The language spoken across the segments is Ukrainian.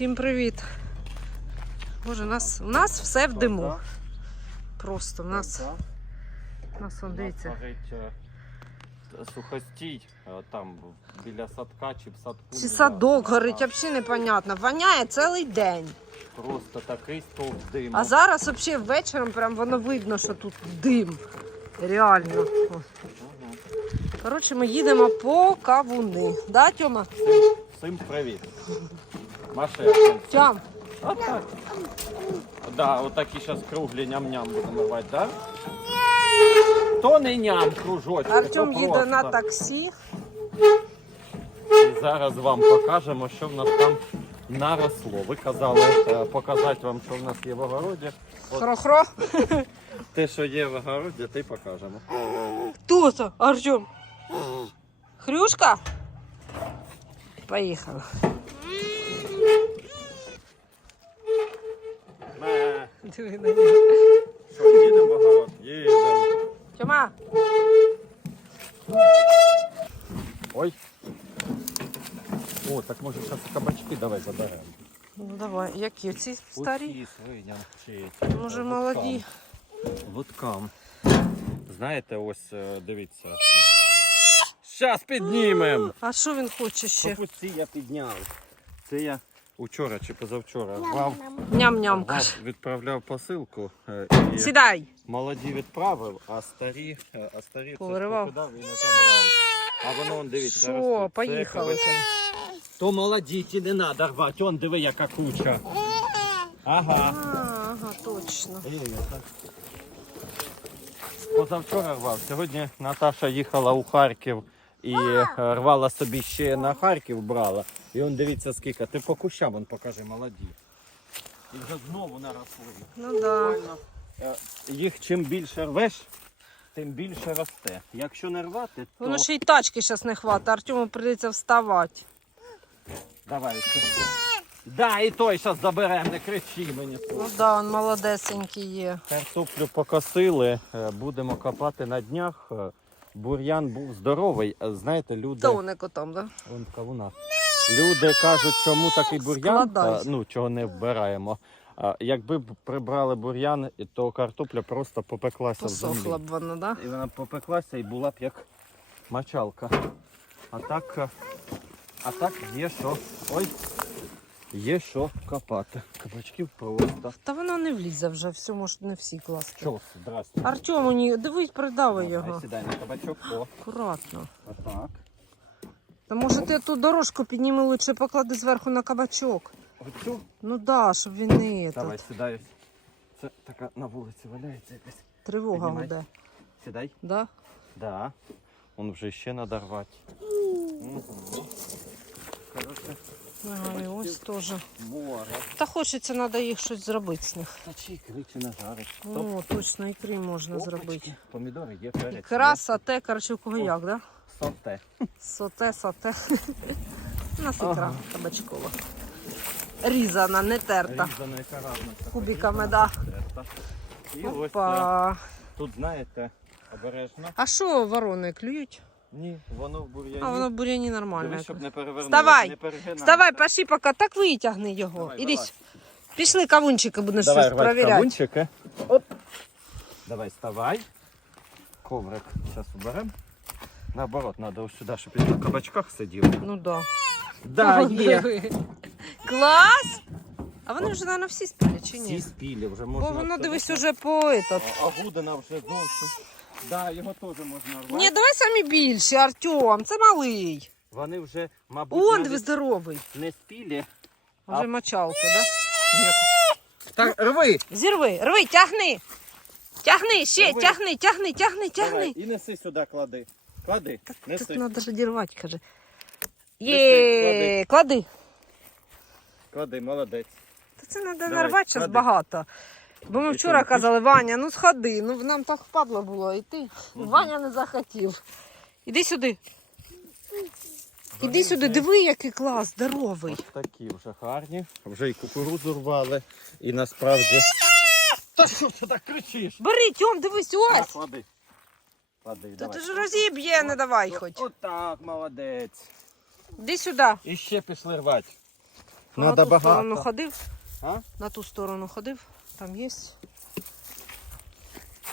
Всім привіт. Боже, у нас, у нас все в диму. Просто у нас, у нас он, дивіться. е, Сухостій, е, там біля садка чи в садку. Чи садок горить, взагалі непонятно. Воняє цілий день. Просто такий стовп диму. А зараз взагалі вечором прям воно видно, що тут дим. Реально. Коротше, ми їдемо по кавуни. Да, Тьома? Всім, всім привіт. Маша, як там? Тьом, Отак. Да, отакі зараз круглі ням-ням будемо рвати, да? То не ням кружочки. Артем то їде просто. на таксі. І зараз вам покажемо, що в нас там наросло. Ви казали е, показати вам, що в нас є в огороді. От Хро-хро. те, що є в огороді, те й покажемо. Хто це, Артем? Хрюшка? Поїхала. Диви на нього. Що, їдемо в огород? Їдемо. Тьома, Ой. О, так може зараз кабачки давай заберемо. ну давай, які ці старі? Оці чи Може лоткам. молоді. Лоткам. Знаєте, ось е, дивіться. Щас піднімем! А що він хоче ще? Пропусти, я підняв. Це я учора чи позавчора рвав, Ням-ням. каже. відправляв посилку. е, І Сідай. молоді відправив, а старі, е, а старі це Повиривав. покидав і не забрав. А воно, он, дивіться, Що, ростуть. Це поїхали. кабачки. То молоді, ті не треба рвати, он диви, яка куча. Ага. А, ага, точно. Ей, ота. Позавчора рвав. Сьогодні Наташа їхала у Харків і е, рвала собі ще на Харків брала. І он дивіться скільки. Ти по кущам он покажи, молоді. І вже знову наросли. Ну да. Е, Їх чим більше рвеш, тим більше росте. Якщо не рвати, то Воно ще й тачки зараз не хватить, Артему прийдеться вставати. давай. це- Да, і той зараз заберемо, не кричи мені. Ну да, він молодесенький є. Картоплю покосили, е, будемо копати на днях. Е, Бур'ян був здоровий. Е, Знаєте, люди. Тонико там, да? Вон в кавунах. Люди кажуть, чому такий бур'ян, е, ну чого не вбираємо. А Якби б прибрали бур'ян, то картопля просто попеклася в Посохла землі. б вона, да? І вона попеклася і була б як мочалка. А так, е, а так є що. Ой, є що копати. Кабачків просто. Та вона не влізе вже, все, може не всі класти. Чос, здрасте. Артему, ні, дивись, придави його. Сідай на кабачок. О, Акуратно. отак. Та може ти ту дорожку підніми лучше поклади зверху на кабачок. Оцю. Ну да, щоб він не Давай, этот, сідай. Це така на вулиці валяється якась. тривога піднімай. буде. Сідай. Да? Да. Он вже ще рвати. Угу. Короче, Ага, і ось теж. море. Та хочеться, треба їх щось зробити з них. Та чи ікри чи нажарить. О, точно, ікри можна зробити. Помідори є перець. Ікра, сате, коротше, у кого як, да? Соте. Соте, соте. У нас ікра Ага. табачкова. Різана, не терта. Різана яка разна. Кубиками, да. І ось е, тут, знаєте, обережно. А що ворони клюють? Ні, воно в бур'яні. А воно в буряні нормально. Дивись, щоб не перевернулося. Вставай! Не. Вставай, пошли пока, так витягни його. Давай, Іди. вилазь. Пішли кавунчики, будеш Давай щось перевіряти. кавунчики. Оп. Давай, вставай. Коврик зараз уберемо. Наоборот, треба ось сюди, щоб він на кабачках сидів. Ну да. Да, є. Клас! А вони вже, мабуть, всі спілі чи ні? Всі спілі, вже Бо воно дивись уже по этот. А а Гудина вже зовсім. Да, його теж можна рвати. Ні, давай самі більші, Артем, це малий. Вони вже, мабуть, Он, навіть здоровий. не спілі. А Вже мочалки, да? Ні. Так, рви! Зірви, рви, тягни. Тягни, ще, Рви. тягни, тягни, тягни, Давай, тягни. і неси сюди, клади. Клади, Тут неси. треба ж одірвати, каже. Є, клади. Клади, молодець. Та це треба нарвати зараз клади. багато. Бо ми І вчора що, казали, Ваня, ну сходи, ну нам так впадло було йти. Ваня не захотів. Іди сюди. Іди сюди, диви, який клас, здоровий. Ось такі вже гарні. Вже і кукурудзу рвали. І насправді. Та що ти так кричиш? Бери, Тьом, дивись, ось. клади. Клади, Та давай. ти ж розіб'є, не давай хоч. Отак, молодець. Іди сюди. І ще пішли рвати. На Надо ту сторону багато. ходив? А? На ту сторону ходив? Там є.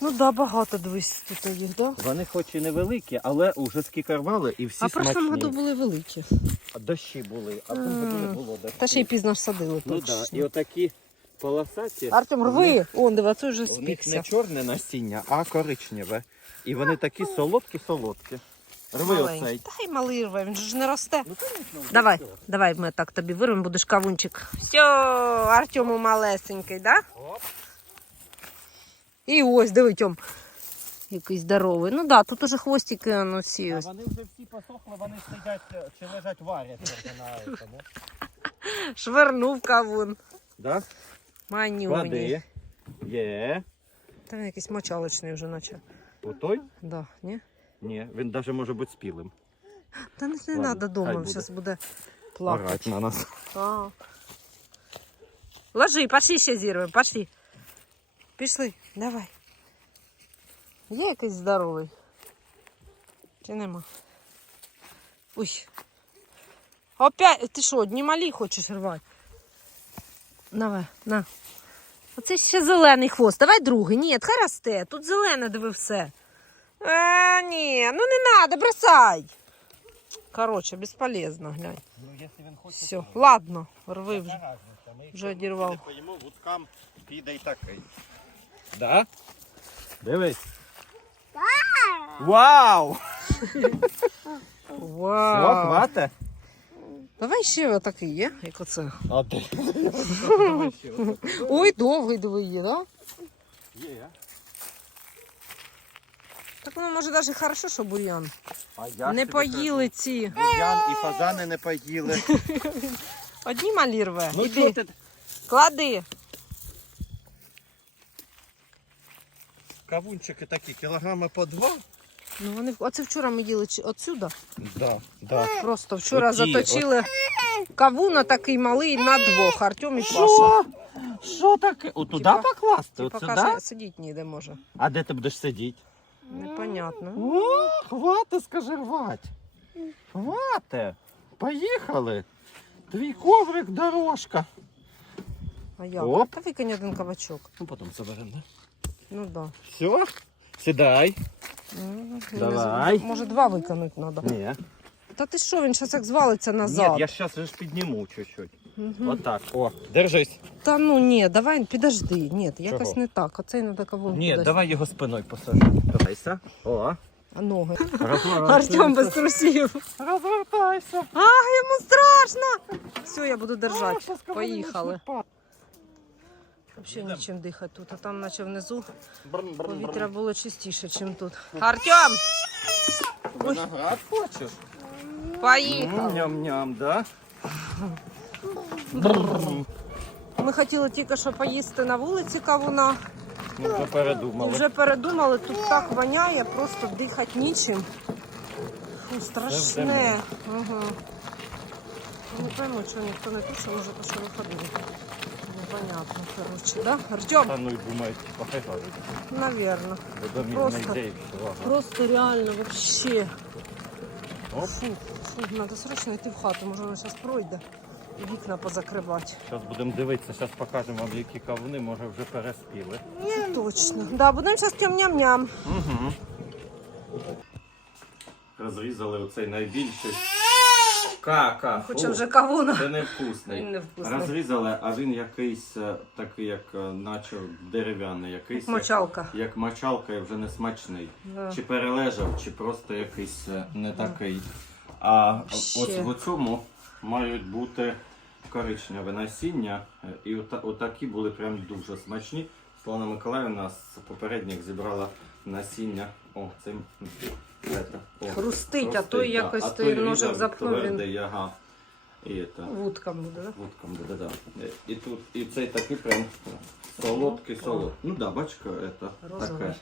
Ну так, да, багато дивись тут їх, да? Вони хоч і невеликі, але уже скільки рвали і всі А в прошлому смачні. году були великі. А Дощі були, а в тому не було дощів. Та ще й пізно ж садили. Ну так, і отакі полосаті. Артем, рви! них- Он, диви, це вже У них спікся. не чорне насіння, а коричневе. І вони такі солодкі-солодкі. Рви Маленький. оцей. Та й малий рве, він же ж не росте. Ну, конечно, Давай, все. давай ми так тобі вирвемо, будеш кавунчик. Все, Артему малесенький, да? Оп. І ось, диви, Тьом. Який здоровий. Ну так, да, тут уже хвостики ну, всі А ось. вони вже всі посохли, вони сидять е, чи лежать варяться вже на цьому. Швернув кавун. Да? Манюні. Клади. Є. Та він якийсь мочалочний вже наче. Отой? Да, ні? Ні, він навіть може бути спілим. Та не, не Ладно, треба хай дома, буде. зараз буде плакати. Орать на нас. А. Ложи, пошли ще зірвемо, пошли. Пішли, давай. Є якийсь здоровий? Чи нема? Ой. Опять, ти що, одні малі хочеш рвати? Давай, на. Оце ще зелений хвост. Давай другий. Ні, хай росте. Тут зелене диви все. А, ні, ну не надо, бросай. Короче, безполезно, глянь. Ну, якщо він хоче, Все, ладно, рви вже. Вже одірвав. Не поїмо, вудкам піде й такий. Да? Дивись. Вау! Все, Вау. хватить? Давай ще отакий є, як оце. А ти? Ой, довгий диви є, да? Є. Так ну може навіть хорошо, що бур'ян. А я Не поїли ці. Бур'ян і фазани не поїли. Одні малі рве. Ну Іди, ти? клади. Кавунчики такі, кілограми по два. Ну вони оце вчора ми їли чи- отсюда. Да, да. Просто вчора Оті, заточили кавуна такий малий на двох. Артем і Паша. Що? Що таке? От туди Типа- покласти? От сюди? каже, сидіти ніде може. А де ти будеш сидіти? Непонятно. О, хвати, скажи, рвать. Хвати. Поїхали. Твій коврик, дорожка. А як? Оп. Та викинь один кабачок. Ну, потім заберемо, да? Ну да. Все, сідай. М, Давай. Може два викинути треба. Ні. Та ти що, він зараз як звалиться Ні, назад. я зараз ж підніму чуть-чуть. Мгм. Отак. О, держись. Та ну ні, давай, підожди. Ні, якось Чого? не так. Оцей треба кавун Ні, давай його спиною посажу. Давайся. О. А ноги. Артем без трусів. Розвертайся. А, йому страшно. Все, я буду держати. кого Поїхали. Взагалі нічим дихати тут, а там наче внизу повітря було чистіше, ніж тут. Артем, Виноград хочеш? поїхали. Ням-ням, да? Ми хотіли тільки що поїсти на вулиці кавуна. Ми вже передумали. вже передумали, тут так воняє, просто дихати нічим. Фу, страшне. Ага. Не пойму, що ніхто не пише, може, то що виходили. Непонятно, коротше, да? Артем, Та ну й думають, похай навірно. Бо Просто. і. Просто реально вообще. Оп. Фу, фу, треба срочно йти в хату, може вона зараз пройде. І вікна позакривати. Зараз будемо дивитися, зараз покажемо вам, які кавуни, може вже переспіли. Це точно. Да, будемо зараз тям-ням-ням. Угу. Розрізали оцей найбільший. Ка-ка. Хоча вже кавуна. Це невкусний. Він невкусний. Розрізали, а він якийсь е, такий, як е, наче дерев'яний, якийсь як, Мочалка. як мочалка і вже не смачний. Да. Чи перележав, чи просто якийсь е, не такий. А Ще. ось в цьому мають бути коричневе насіння. е, І ота- отакі були прям дуже смачні. Слана Миколаївна з попередніх зібрала насіння. О, цим. Це, о, Хрустить, а той да. якось А той ножик різав запнув, він твердий, ага. І це. вудкам буде, да? Вудком буде, да. І тут, і цей такий прям солодкий, солодкий. Ну да, бачка, это Розовий. таке.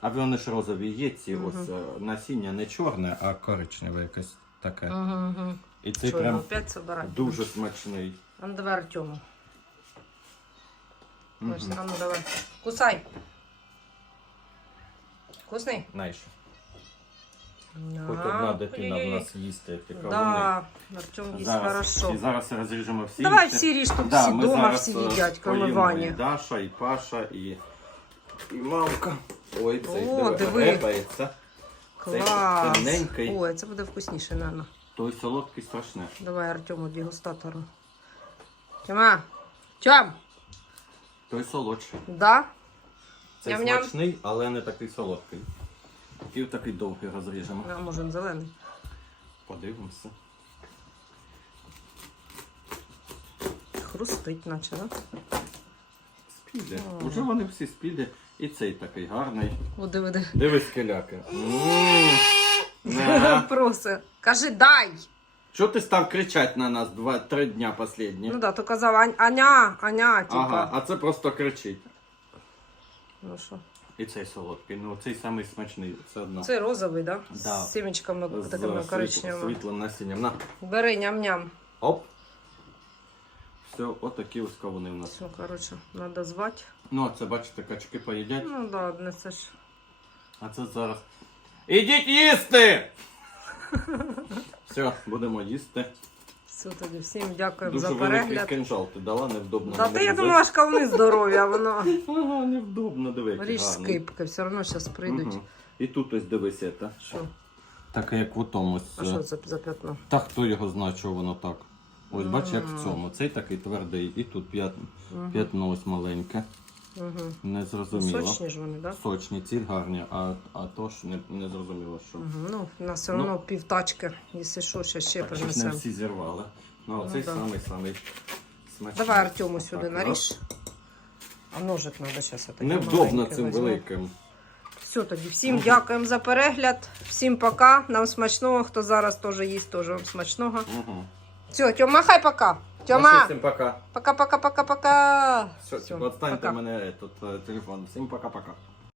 А вони ж розові є ці Мгм. ось е, насіння не чорне, а коричневе якесь таке. Угу, угу. І цей Що, прям опять собирати? дуже смачний. А ну давай Артему. Мгм. Бачиш, А ну давай. Кусай. Вкусний? Знаєш. Хоч одна дитина в нас їсть, тільки вони. Да, Артем їсть Зараз, хорошо. і зараз розріжемо всі. Давай Всі- ріж Да, всі ми дома, зараз, всі е, їдять, поїмо Вані. І Даша, і Паша, і, і мамка. Ой, цей О, диви, репається. Цей Клас. темненький. Ой, це буде вкусніше, напевно. Той солодкий страшне. Давай Артему дегустатору. Тьома, Тьом, Той солодший. да? Цей Ням-ням. смачний, але не такий солодкий. І такий довгий розріжемо. А може він зелений. Подивимося. Хрустить, наче, да? Спілі. Уже вони всі спілі. І цей такий гарний. О, диви, диви. Дивись, келяки. Проси. Кажи, дай. Що ти став кричати на нас два-три дня останні? Ну да, то казав Аня, Аня, типа. Ага, а це просто кричить. Ну що? І цей солодкий. Ну цей самий смачний. Все одно. Це розовий, да? Да. З сімечками З такими світ- коричневими. світлим насінням. На. Бери, ням-ням. Оп. Все, отакі ось кавуни в нас. Все, коротше, треба звати. Ну, це бачите, качки поїдять. Ну да, несеш. А це зараз. Ідіть їсти! Все, будемо їсти. Все тоді, всім дякуємо Дуже за великий перегляд. кинжал ти дала, невдобно. Та я думала, що вони здорові, а воно. Ага, невдобно, диви. Ріж скипки, все одно зараз прийдуть. І тут ось дивись це. Що? Так як в тому. А що це за п'ятно? Та хто його знає, що воно так. Ось бач, як в цьому. Цей такий твердий, і тут п'ят... П'ятно ось маленьке. Угу. Не зрозуміло. Сочні ж вони, так? Да? Сочні, ці гарні, а, а то ж не, не зрозуміло, що. Угу. Ну, у нас все Ну. одно півтачки, якщо що, ще ще Так, не всі зірвали. Ну, Ну, цей да. самий самий смачний. Давай Артему сюди Так, наріж. раз. А ножик треба зараз. Невдобно цим великим. Все тоді, всім дякуємо за перегляд. Всім пока. Нам смачного. Хто зараз теж їсть, теж вам смачного. Угу. Все, Тьома, махай пока. Тьома, Всім пока. пока-пока-пока-пока. Все, Всё, пока. мене тут е, телефон. Всім пока-пока.